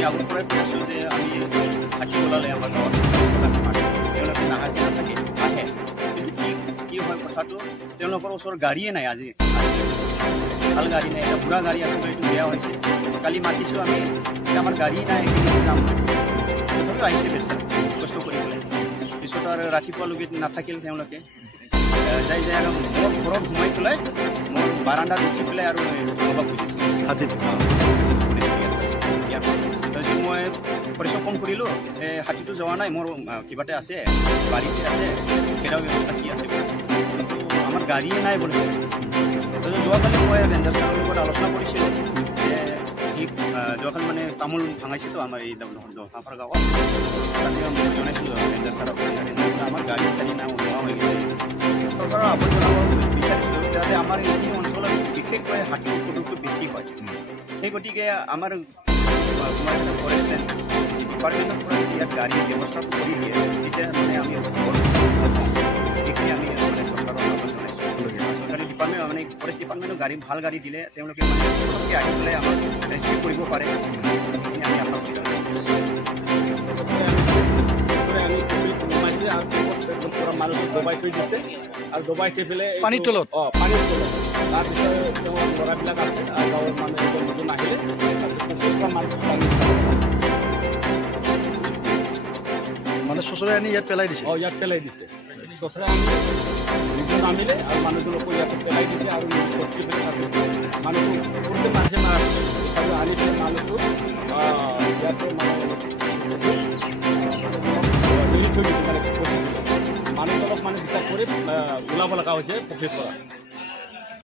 আমি আগৰ পৰাই কৈ আছোঁ যে আমি হাতী ওলালে আমাৰ গাঁৱত তেওঁলোকে নাহাকে নাথাকে আহে, কিন্তু কি হয় কথাটো তেওঁলোকৰ ওচৰত গাড়ীয়ে নাই। আজি ভাল গাড়ী নাই, এটা বুঢ়া গাড়ী আছে, এইটো বেয়া হৈছে। কালি মাতিছোঁ আমি, আমাৰ গাড়ী নাই, যাম তথাপিও আহিছে বেছি কষ্ট কৰিবলৈ। পিছত আৰু ৰাতিপুৱালৈকে নাথাকিল তেওঁলোকে, যাই যাই আৰু মোৰ ঘৰত সোমাই পেলাই মোৰ বাৰাণ্ডাত উঠি পেলাই আৰু সোমাব খুজিছিল হাতী। তাৰপিছত মই পৰিচয় কম কৰিলোঁ, এই হাতীটো যোৱা নাই, মোৰ কিবাতে আছে, বাৰীতে আছে, খেদাৰ ব্যৱস্থা কি আছে, আমাৰ গাড়ীয়ে নাই বোলে। তাৰপিছত যোৱাকালি মই ৰেঞ্জাৰ ছাৰৰ লগত আলোচনা কৰিছিলোঁ যে সি যোৱাকালি মানে তামোল ভাঙাইছেতো আমাৰ এই হাঁফাৰ গাঁৱত। তাতে মই জনাইছিলোঁ ৰেঞ্জাৰ ছাৰক, আমাৰ গাড়ী চাড়ী নাই, নোহোৱা হৈ গৈছে। চৰকাৰৰ আৱদ্ধ জনাব বিচাৰিছোঁ যাতে আমাৰ এইখিনি অঞ্চলত বিশেষকৈ হাতীৰ উপদ্ৰৱটো বেছি হয়। সেই গতিকে আমাৰ ফৰেষ্ট ডিপাৰ্টমেণ্টৰ পৰা ইয়াত গাড়ীৰ ব্যৱস্থা কৰি দিয়ে, তেতিয়া মানে আমি এইখিনি আমি মানে চৰকাৰৰ আহ্বান জনাইছোঁ। চৰকাৰী ডিপাৰ্টমেণ্ট মানে ফৰেষ্ট ডিপাৰ্টমেণ্টৰ গাড়ী ভাল গাড়ী দিলে তেওঁলোকে মানে পটককৈ আহি পেলাই আমাক ৰেস্কিউ কৰিব পাৰে, সেইখিনি আমি আশা কৰি মানুহ দবাই থৈ দিছে আৰু দবাই থৈ পেলাই পানীৰ তলত পানীৰ তলত। তাৰপিছত তেওঁ ল'ৰাবিলাক আছে আৰু গাঁৱৰ মানুহ এজন নতুন আহিলে, মানে চচৰাই আনি ইয়াত পেলাই দিছে। ইয়াত পেলাই দিছে, চচৰাই আনি নিজে নামিলে আৰু মানুহজনকো ইয়াত পেলাই দিছে আৰু মানুহটো সৰুতে মাছে মাছ আনি পেলাই মানুহটো ইয়াতে মানে থৈ দিছে। মানে মানুহজনক মানে বিশ্বাস কৰি ওলাব লগা হৈছে পুখুৰীৰ পৰা।